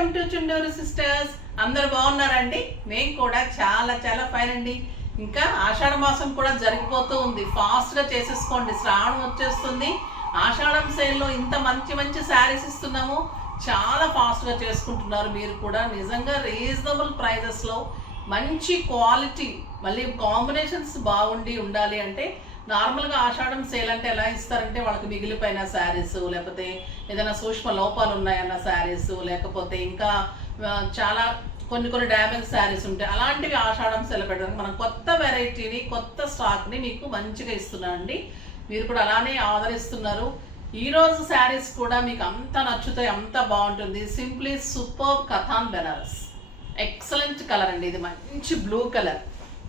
Welcome to Chunduru sisters. అందరు బాగున్నారండి? మేము కూడా చాలా చాలా ఫైన్ అండి. ఇంకా ఆషాఢ మాసం కూడా జరిగిపోతూ ఉంది. ఫాస్ట్గా చేసేసుకోండి, శ్రావణం వచ్చేస్తుంది. ఆషాఢం సేల్లో ఇంత మంచి మంచి శారీస్ ఇస్తున్నాము. చాలా ఫాస్ట్గా చేసుకుంటున్నారు మీరు కూడా. నిజంగా రీజనబుల్ ప్రైజెస్లో మంచి క్వాలిటీ, మళ్ళీ కాంబినేషన్స్ బాగుండి ఉండాలి అంటే నార్మల్గా ఆషాఢం సేల్ అంటే ఎలా ఇస్తారంటే వాళ్ళకి మిగిలిపోయిన శారీస్, లేకపోతే ఏదైనా సూక్ష్మ లోపాలు ఉన్నాయన్న శారీస్, లేకపోతే ఇంకా చాలా కొన్ని డ్యామేజ్ శారీస్ ఉంటాయి. అలాంటివి ఆషాఢం సేల్ పెట్టడానికి మనం కొత్త వెరైటీని, కొత్త స్టాక్ని మీకు మంచిగా ఇస్తున్నామండి. మీరు కూడా అలానే ఆదరిస్తున్నారు. ఈరోజు శారీస్ కూడా మీకు అంత నచ్చుతాయి, అంత బాగుంటుంది. సింప్లీ సూపర్ కథాన్ బెనారస్, ఎక్సలెంట్ కలర్ అండి. ఇది మంచి బ్లూ కలర్.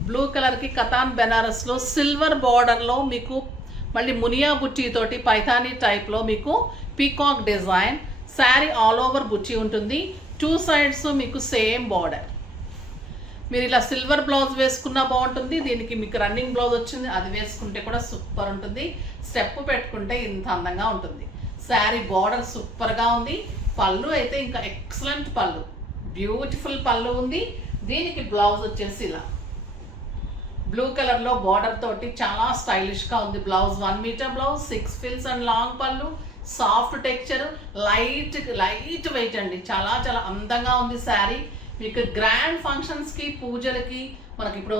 బ్లూ కలర్కి కథాన్ బెనారస్లో సిల్వర్ బార్డర్లో మీకు మళ్ళీ మునియా బుట్టి తోటి పైథానీ టైప్లో మీకు peacock design sari all over బుట్టి ఉంటుంది. 2 సైడ్స్ మీకు సేమ్ బార్డర్. మీరు ఇలా సిల్వర్ బ్లౌజ్ వేసుకున్నా బాగుంటుంది. దీనికి మీకు రన్నింగ్ బ్లౌజ్ వచ్చింది, అది వేసుకుంటే కూడా సూపర్ ఉంటుంది. స్టెప్ పెట్టుకుంటే ఇంత అందంగా ఉంటుంది. శారీ బార్డర్ సూపర్గా ఉంది. పళ్ళు అయితే ఇంకా ఎక్సలెంట్ పళ్ళు, బ్యూటిఫుల్ పళ్ళు ఉంది. దీనికి బ్లౌజ్ వచ్చేసి ఇలా బ్లూ కలర్లో బార్డర్ తోటి చాలా స్టైలిష్గా ఉంది. బ్లౌజ్ 1 మీటర్ బ్లౌజ్, 6 ఫిల్స్ అండ్ లాంగ్ పళ్ళు, సాఫ్ట్ టెక్స్చర్, లైట్ వెయిట్ అండి. చాలా చాలా అందంగా ఉంది శారీ. మీకు గ్రాండ్ ఫంక్షన్స్కి, పూజలకి, మనకి ఇప్పుడు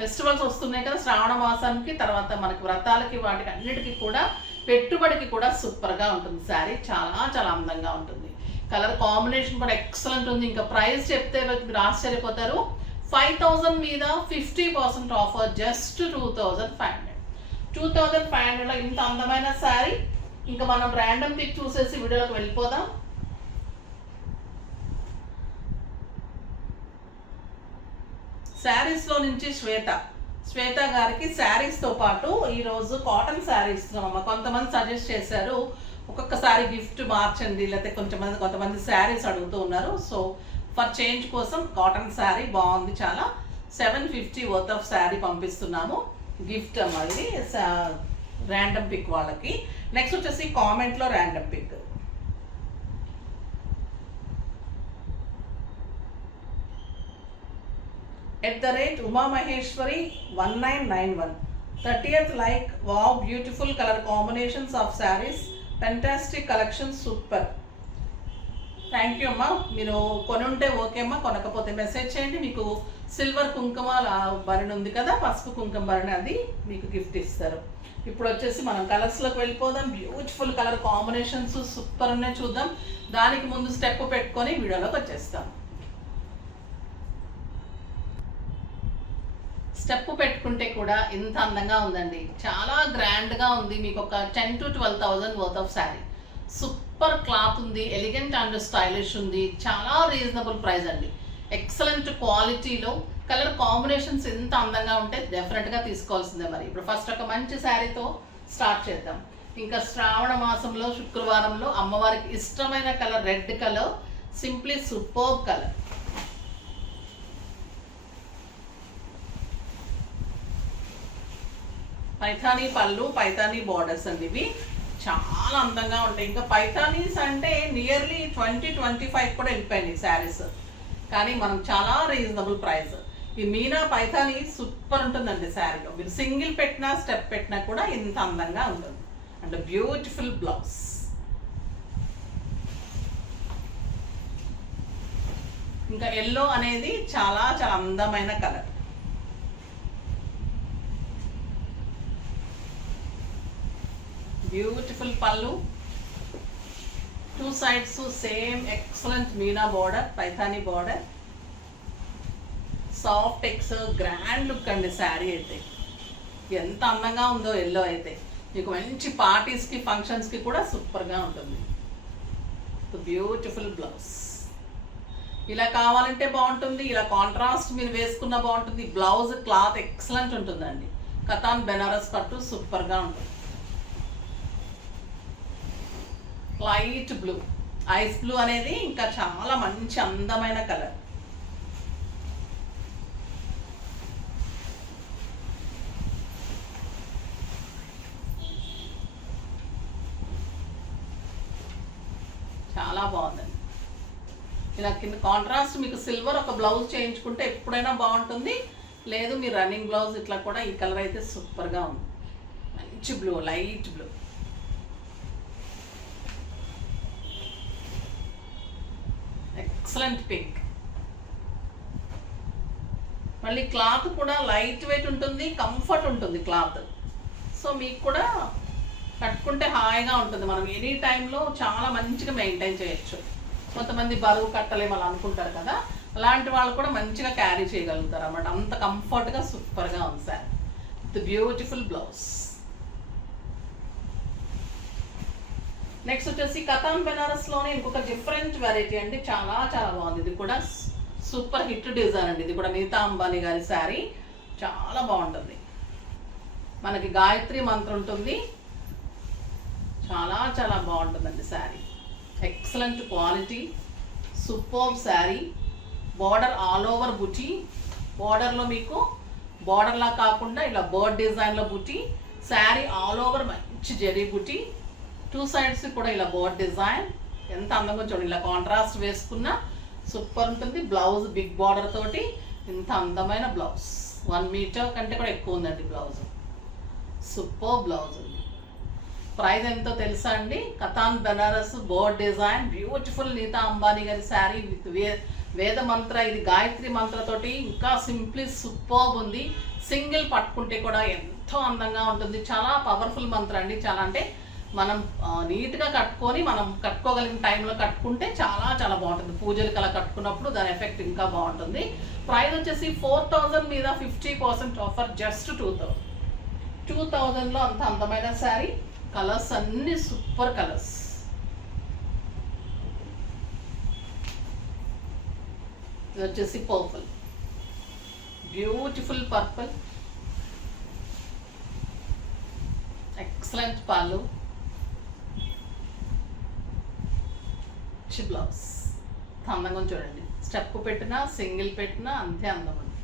ఫెస్టివల్స్ వస్తున్నాయి కదా, శ్రావణ మాసానికి, తర్వాత మనకి వ్రతాలకి, వాటికి అన్నిటికీ కూడా పెట్టుబడికి కూడా సూపర్గా ఉంటుంది శారీ. చాలా చాలా అందంగా ఉంటుంది. కలర్ కాంబినేషన్ కూడా ఎక్సలెంట్ ఉంది. ఇంకా ప్రైస్ చెప్తే మీరు ఆశ్చర్యపోతారు. 5,000 మీద 50% ఆఫర్, జస్ట్ 2,500. 2,500లో ఇంత అందమైన శారీ. ఇంకా మనం ర్యాండమ్ పిక్ చూసేసి వీడియోలోకి వెళ్ళిపోదాం. శారీస్లో నుంచి శ్వేత గారికి శారీస్తో పాటు ఈరోజు కాటన్ శారీ ఇస్తున్నామమ్మ. కొంతమంది సజెస్ట్ చేశారు ఒక్కొక్క శారీ గిఫ్ట్ మార్చండి, లేకపోతే కొంతమంది శారీస్ అడుగుతూ ఉన్నారు. సో ఫర్ చేంజ్ కోసం కాటన్ శారీ బాగుంది చాలా. 750 వర్త్ ఆఫ్ శారీ పంపిస్తున్నాము గిఫ్ట్ అమ్మ. ఇది ర్యాండమ్ పిక్ వాళ్ళకి. నెక్స్ట్ వచ్చేసి కామెంట్లో random pick. @umaMaheshwari 1991. 30th like, wow, beautiful color combinations of sarees, fantastic collection, super. Thank you అమ్మా. మీరు కొని ఉంటే ఓకే అమ్మా, కొనకపోతే మెసేజ్ చేయండి. మీకు సిల్వర్ కుంకుమ భరణి ఉంది కదా, పసుపు కుంకుమ భరణి, అది మీకు గిఫ్ట్ ఇస్తారు. ఇప్పుడు వచ్చేసి మనం కలర్స్లోకి వెళ్ళిపోదాం. బ్యూటిఫుల్ కలర్ కాంబినేషన్స్ సూపర్ ఉన్నాయి, చూద్దాం. దానికి ముందు స్టెప్ పెట్టుకొని వీడియోలోకి వచ్చేస్తాం. స్టెప్ పెట్టుకుంటే కూడా ఇంత అందంగా ఉందండి. చాలా గ్రాండ్గా ఉంది. మీకు ఒక 10,000 to 12,000 worth of sari. Super cloth ఉంది, ఎలిగెంట్ అండ్ స్టైలిష్ ఉంది. చాలా రీజనబుల్ ప్రైస్ అండి. ఎక్సలెంట్ క్వాలిటీలో కలర్ కాంబినేషన్స్ ఎంత అందంగా ఉంటే డెఫినెట్గా తీసుకోవాల్సిందే. మరి ఇప్పుడు ఫస్ట్ ఒక మంచి శారీతో స్టార్ట్ చేద్దాం. ఇంకా శ్రావణ మాసంలో శుక్రవారంలో అమ్మవారికి ఇష్టమైన colour red colour, simply super colour. Paithani పళ్ళు, పైథానీ బార్డర్స్ అండి. ఇవి చాలా అందంగా ఉంటాయి. ఇంకా పైథానీస్ అంటే నియర్లీ 20-25 కూడా వెళ్ళిపోయినాయి శారీస్. కానీ మనం చాలా రీజనబుల్ ప్రైస్. ఈ మీనా పైథానీ సూపర్ ఉంటుందండి శారీలో. మీరు సింగిల్ పెట్టినా, స్టెప్ పెట్టినా కూడా ఇంత అందంగా ఉంటుంది. And beautiful blouse. ఇంకా ఎల్లో అనేది చాలా చాలా అందమైన కలర్. బ్యూటిఫుల్ పళ్ళు, 2 sides same excellent meena border, Paithani border, soft tex, grand look అండి. శారీ అయితే ఎంత అందంగా ఉందో ఎల్లో అయితే. మీకు మంచి పార్టీస్కి, ఫంక్షన్స్కి కూడా సూపర్గా ఉంటుంది. Beautiful blouse. ఇలా కావాలంటే బాగుంటుంది, ఇలా కాంట్రాస్ట్ మీరు వేసుకున్న బాగుంటుంది. బ్లౌజ్ క్లాత్ ఎక్సలెంట్ ఉంటుందండి. కథాన్ బెనారస్ పట్టు సూపర్గా ఉంటుంది. లైట్ బ్లూ, ఐస్ బ్లూ అనేది ఇంకా చాలా మంచి అందమైన కలర్. చాలా బాగుందండి. ఇలా కింద కాంట్రాస్ట్ మీకు సిల్వర్ ఒక బ్లౌజ్ చేయించుకుంటే ఎప్పుడైనా బాగుంటుంది. లేదు మీ రన్నింగ్ బ్లౌజ్ ఇట్లా కూడా ఈ కలర్ అయితే సూపర్గా ఉంది. మంచి blue, light blue. Excellent pink. మళ్ళీ క్లాత్ కూడా లైట్ వెయిట్ ఉంటుంది, కంఫర్ట్ ఉంటుంది క్లాత్. సో మీకు కూడా కట్టుకుంటే హాయిగా ఉంటుంది. మనం ఎనీ టైంలో చాలా మంచిగా మెయింటైన్ చేయొచ్చు. కొంతమంది బరువు కట్టలేము అలా అనుకుంటారు కదా, అలాంటి వాళ్ళు కూడా మంచిగా క్యారీ చేయగలుగుతారు అన్నమాట. అంత కంఫర్ట్గా సూపర్గా ఉంది sir with beautiful blouse. Next వచ్చేసి కతాన్ బెనారస్లోనే ఇంకొక డిఫరెంట్ వెరైటీ అండి. చాలా చాలా బాగుంది. ఇది కూడా సూపర్ హిట్ డిజైన్ అండి. ఇది కూడా నీతా అంబానీ గారి శారీ. చాలా బాగుంటుంది. మనకి గాయత్రి మంత్రం ఉంటుంది. చాలా చాలా బాగుంటుందండి sari. Excellent quality, super sari. Border all over బుటీ. బార్డర్లో మీకు బార్డర్లా కాకుండా ఇలా బర్డ్ డిజైన్లో బుటీ. శారీ ఆల్ ఓవర్ మంచి జరీ బుటీ. 2 సైడ్స్ కూడా ఇలా బర్డ్ డిజైన్. ఎంత అందంగా చూడండి. ఇలా కాంట్రాస్ట్ వేసుకున్న సూపర్ ఉంటుంది. బ్లౌజ్ బిగ్ బార్డర్ తోటి ఇంత అందమైన బ్లౌజ్. 1 మీటర్ కంటే కూడా ఎక్కువ ఉందండి బ్లౌజ్. సూపర్ బ్లౌజ్ ఉంది. ప్రైస్ ఎంతో తెలుసా అండి? Katan Benares bird design beautiful Nita Ambani గారి శారీ విత్ వేద మంత్ర. ఇది గాయత్రి మంత్రతోటి ఇంకా సింప్లీ సూపర్ ఉంది. సింగిల్ పట్టుకుంటే కూడా ఎంతో అందంగా ఉంటుంది. చాలా పవర్ఫుల్ మంత్ర అండి. చాలా అంటే మనం నీట్గా కట్టుకొని మనం కట్టుకోగలిగిన టైంలో కట్టుకుంటే చాలా చాలా బాగుంటుంది. పూజలకు అలా కట్టుకున్నప్పుడు దాని ఎఫెక్ట్ ఇంకా బాగుంటుంది. ప్రైస్ వచ్చేసి 4000 మీద 50% ఆఫర్, జస్ట్ 2000. 2000లో అంత అందమైన శారీ. కలర్స్ అన్ని సూపర్ కలర్స్. ఇది వచ్చేసి పర్పుల్, బ్యూటిఫుల్ పర్పుల్. ఎక్సలెంట్ పళ్ళు, బ్లౌజ్. అందంగా చూడండి. స్టెప్ పెట్టినా సింగిల్ పెట్టినా అంతే అందం ఉంది.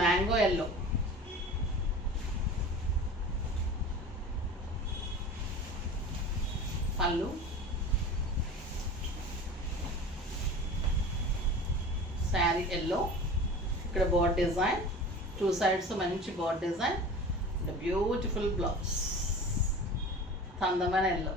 మ్యాంగో ఎల్లో, పళ్ళు, శారీ ఎల్లో. ఇక్కడ బోర్డ్ డిజైన్, 2 సైడ్స్ మంచి బోర్డ్ డిజైన్. బ్యూటిఫుల్ బ్లౌజ్, అందమైన ఎల్లో.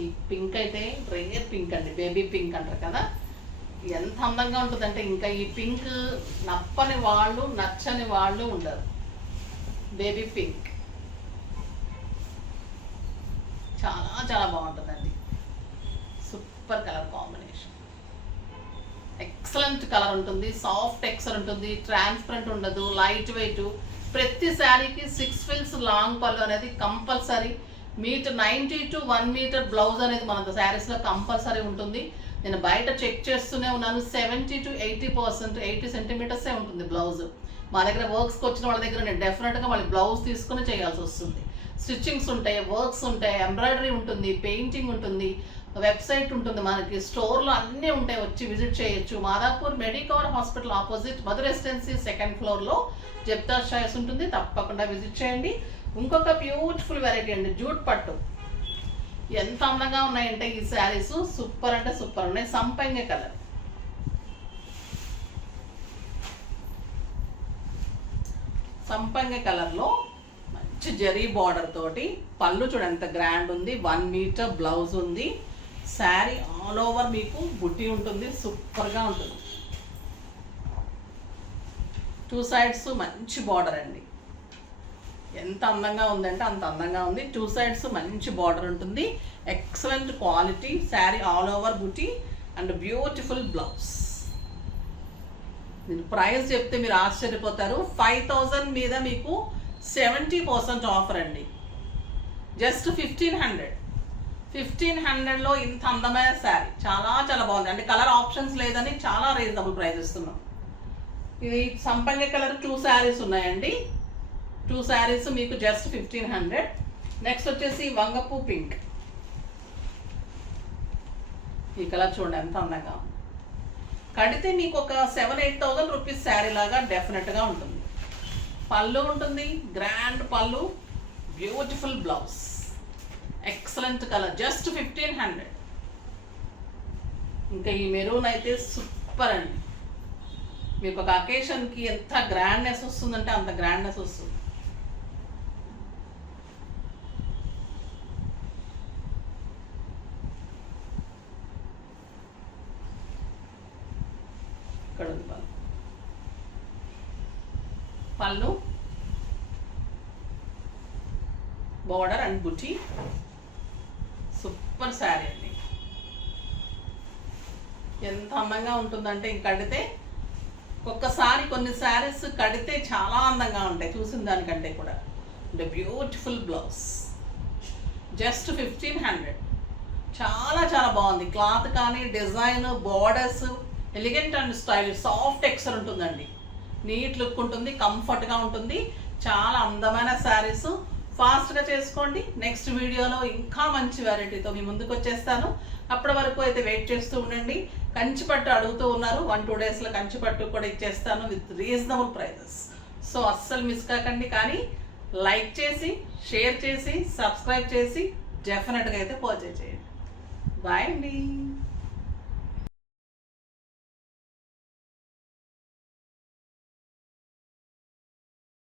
ఈ పింక్ అయితే రేర్ పింక్ అండి, బేబీ పింక్ అంటారు కదా. ఎంత అందంగా ఉంటుందంటే ఇంకా ఈ పింక్ నప్పని వాళ్ళు నచ్చని వాళ్ళు ఉండరు. బేబీ పింక్ చాలా చాలా బాగుంటుందండి. Super colour combination. Excellent colour ఉంటుంది. సాఫ్ట్ టెక్స్చర్ ఉంటుంది. ట్రాన్స్పరెంట్ ఉండదు. Light weight. ప్రతి శారీకి 6 ఫిల్స్ లాంగ్ పళ్ళు అనేది కంపల్సరీ. 90 to 1 మీటర్ బ్లౌజ్ అనేది మన శారీస్లో కంపల్సరీ ఉంటుంది. నేను బయట చెక్ చేస్తూనే ఉన్నాను. 70 to 80%, 80 సెంటీమీటర్సే ఉంటుంది బ్లౌజ్. మా దగ్గర వర్క్స్కి వచ్చిన వాళ్ళ దగ్గర నేను డెఫినెట్గా వాళ్ళకి బ్లౌజ్ తీసుకుని చేయాల్సి వస్తుంది. స్టిచ్చింగ్స్ ఉంటాయి, వర్క్స్ ఉంటాయి, ఎంబ్రాయిడరీ ఉంటుంది, పెయింటింగ్ ఉంటుంది, వెబ్సైట్ ఉంటుంది, మనకి స్టోర్లో అన్నీ ఉంటాయి. వచ్చి విజిట్ చేయొచ్చు. Madhapur Medicover hospital opposite Madhu residency 2nd ఫ్లోర్లో జబ్తా చాయిస్ ఉంటుంది. తప్పకుండా విజిట్ చేయండి. ఇంకొక బ్యూటిఫుల్ వెరైటీ అండి, జూట్ పట్టు. ఎంత అందంగా ఉన్నాయంటే ఈ శారీస్ సూపర్ అంటే సూపర్ ఉన్నాయి. సంపంగి కలర్, సంపంగి కలర్లో మంచి జరీ బార్డర్ తోటి పళ్ళు చూడండి ఎంత గ్రాండ్ ఉంది. 1 మీటర్ బ్లౌజ్ ఉంది. శారీ ఆల్ ఓవర్ మీకు బుట్టి ఉంటుంది. సూపర్గా ఉంటుంది. 2 సైడ్స్ మంచి బార్డర్ అండి. ఎంత అందంగా ఉందంటే అంత అందంగా ఉంది. 2 సైడ్స్ మంచి బార్డర్ ఉంటుంది. Excellent quality. Sari all over buti and beautiful blouse. నేను ప్రైస్ చెప్తే మీరు ఆశ్చర్యపోతారు. 5000 మీద మీకు 70% ఆఫర్ అండి. జస్ట్ 1500. 1500లో ఇంత అందమైన శారీ చాలా చాలా బాగుంది. అంటే కలర్ ఆప్షన్స్ లేదని చాలా రీజనబుల్ ప్రైస్ ఇస్తున్నాం. ఇది సంపంగి కలర్ 2 శారీస్ ఉన్నాయండి. 2 శారీస్ మీకు జస్ట్ 1500. నెక్స్ట్ వచ్చేసి వంగపూ పింక్. ఈ కలర్ చూడండి ఎంత అందంగా ఉంది. కడితే మీకు ఒక 7,000-8,000 రూపీస్ శారీ లాగా డెఫినెట్గా ఉంటుంది. పళ్ళు ఉంటుంది, గ్రాండ్ పళ్ళు, beautiful blouse, excellent colour, just 1,500. ఇంకా ఈ మెరూన్ అయితే సూపర్ అండి. మీకు ఒక అకేషన్కి ఎంత గ్రాండ్నెస్ వస్తుందంటే అంత గ్రాండ్నెస్ వస్తుంది. ఇక్కడ ఉంది పళ్ళు, border and buti, super sari అండి. ఎంత అందంగా ఉంటుందంటే ఇంక కడితే ఒక్కసారి కొన్ని శారీస్ కడితే చాలా అందంగా ఉంటాయి చూసిన దానికంటే కూడా. అంటే బ్యూటిఫుల్ బ్లౌజ్, జస్ట్ 1,500. చాలా చాలా బాగుంది. క్లాత్ కానీ, design, borders elegant and style, soft texture ఉంటుందండి. నీట్ లుక్ ఉంటుంది, కంఫర్ట్గా ఉంటుంది. చాలా అందమైన శారీస్. ఫాస్ట్గా చేసుకోండి. నెక్స్ట్ వీడియోలో ఇంకా మంచి వెరైటీతో మీ ముందుకు వచ్చేస్తాను. అప్పటి వరకు అయితే వెయిట్ చేస్తూ ఉండండి. కంచిపట్టు అడుగుతూ ఉన్నారు, 1-2 డేస్లో కంచిపట్టు కూడా ఇచ్చేస్తాను విత్ రీజనబుల్ ప్రైజెస్. సో అస్సలు మిస్ కాకండి. కానీ లైక్ చేసి, షేర్ చేసి, సబ్స్క్రైబ్ చేసి డెఫినెట్గా అయితే పర్చేజ్ చేయండి. బాయ్ అండి.